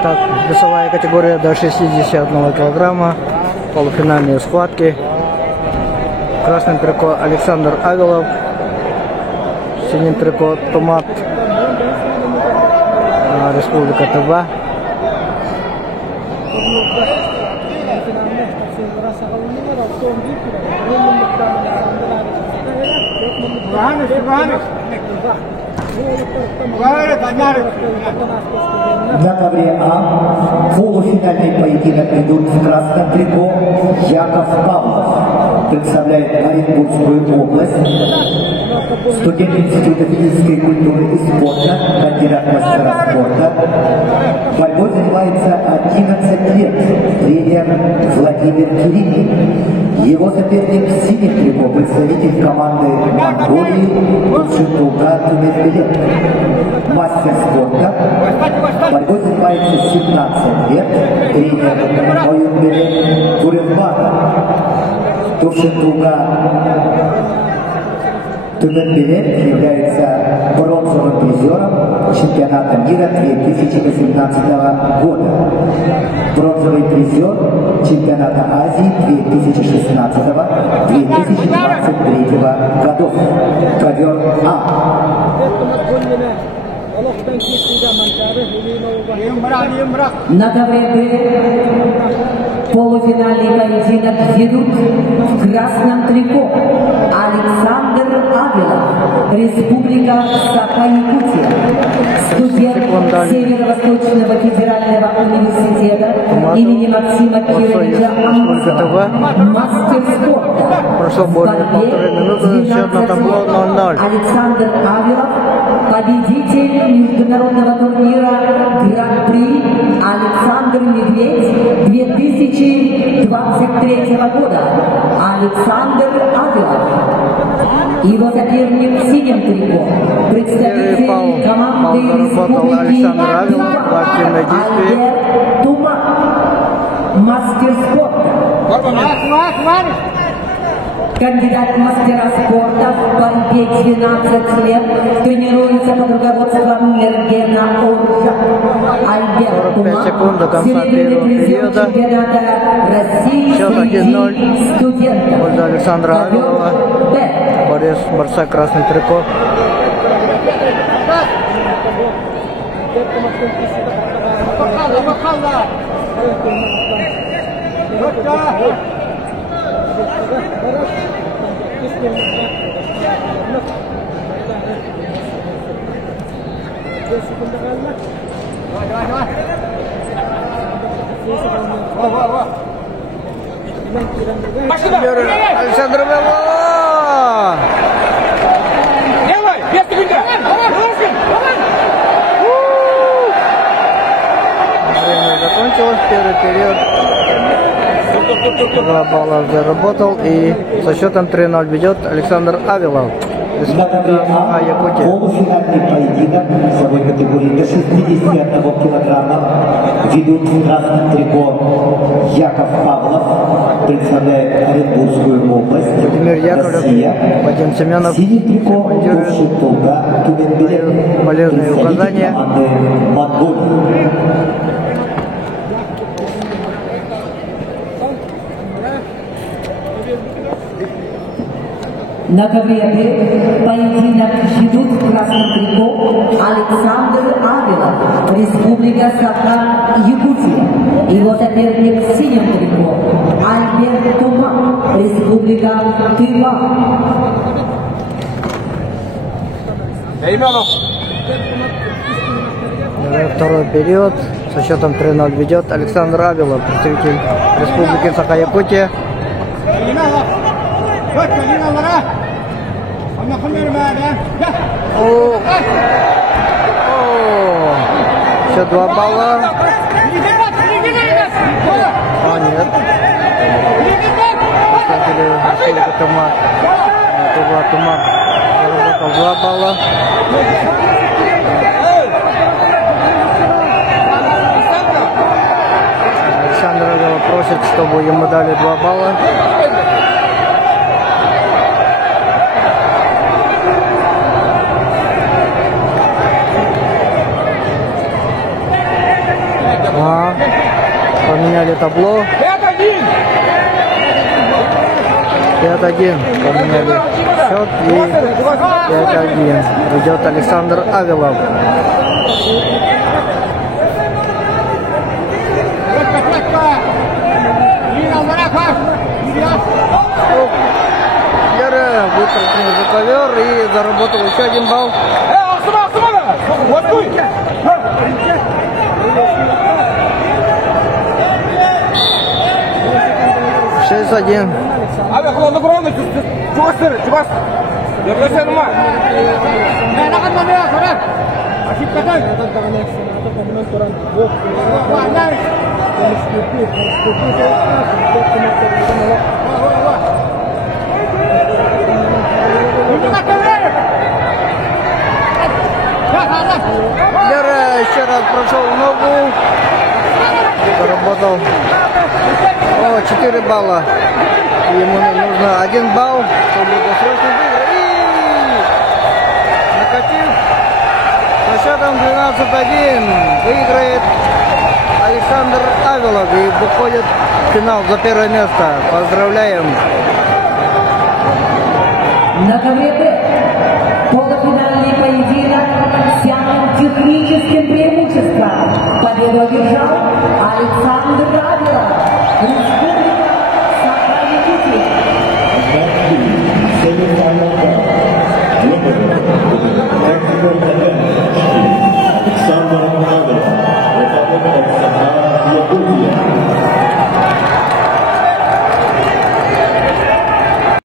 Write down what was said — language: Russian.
Итак, весовая категория до 61 килограмма. Полуфинальные схватки. Красным трико Александр Авилов. Синим трико Томат. Республика Тыва. На ковре А полуфинальный поединок идут в красном трико Яков Павлов. Представляет Оренбургскую область. Студент Института физической культуры и спорта, кандидат мастера спорта. Борьбой занимается 11 лет тренер Владимир Климин. Его соперник в синем трико представитель команды Монголии Туршентуга Тумербелет. Мастер спорта. Борьбой занимается 17 лет тренер Оюнбеле Туренбага. Туршентуга Тумербелет является бронзовым призером чемпионата мира 2018 года. Бронзовый призер чемпионата Азии 2016-2023 годов. Ковер А. На ковре Б полуфинальный поединок ведут в красном трико Александр Авилов, Республика Саха-Якутия, студент Северо-Восточного федерального университета имени Максима Кировича Амурского, мастер спорта. Прошло более полторы минуты, счет на табло 0-0. Александр Авилов, победитель международного турнира Гран-при Александр Медведь 2023 года. Александр Авилов. Его соперник в синем трико. Представитель команды Республики Альберт Тума. Мастер спорта. Кандидат в мастера спорта в борьбе 12 лет, тренируется под руководством Мергена Оржа. Альберт Тума, серебряный призер чемпионата России среди студентов. Польза Александра Авилова. Борис борца красным трико. Александр Авилов! Время закончилось, первый период. 2 балла заработал, и со счетом 3-0 ведет Александр Авилов. На ковре А полуфинальный поединок весовой категории до 61 килограмма ведут в красном трико Яков Павлов, представляет Оренбургскую область, Россия. Вадим Семенов, синий трико Туршентуга Тумербелет, полезные указания. команды Монголии. На ковре Б поединок ведут в красном трико Александр Авилов, Республика Саха-Якутия. Его соперник в синем трико Альберт Тума, Республика Тыва. Второй период. Со счетом 3-0 ведет Александр Авилов, представитель Республики Саха-Якутия. Еще 2 балла. А, нет. Представители Республики Томат. Томат заработал 2 балла. Александр Авилов просит, чтобы ему дали 2 балла. табло. 5-1 поменяли счет и 5-1. Ведет Александр Авилов. Вытолкнул за ковер и заработал еще 1 балл. 6-1. Лера еще раз прошел ногу, заработал 4 балла. Ему нужно 1 балл, чтобы досрочно выиграть. И накатив со счетом 12-1 выиграет Александр Авилов и выходит в финал за 1 место. Поздравляем! На ковре полуфинальный поединок с явным техническим преимуществом. Победу одержал Александр Авилов.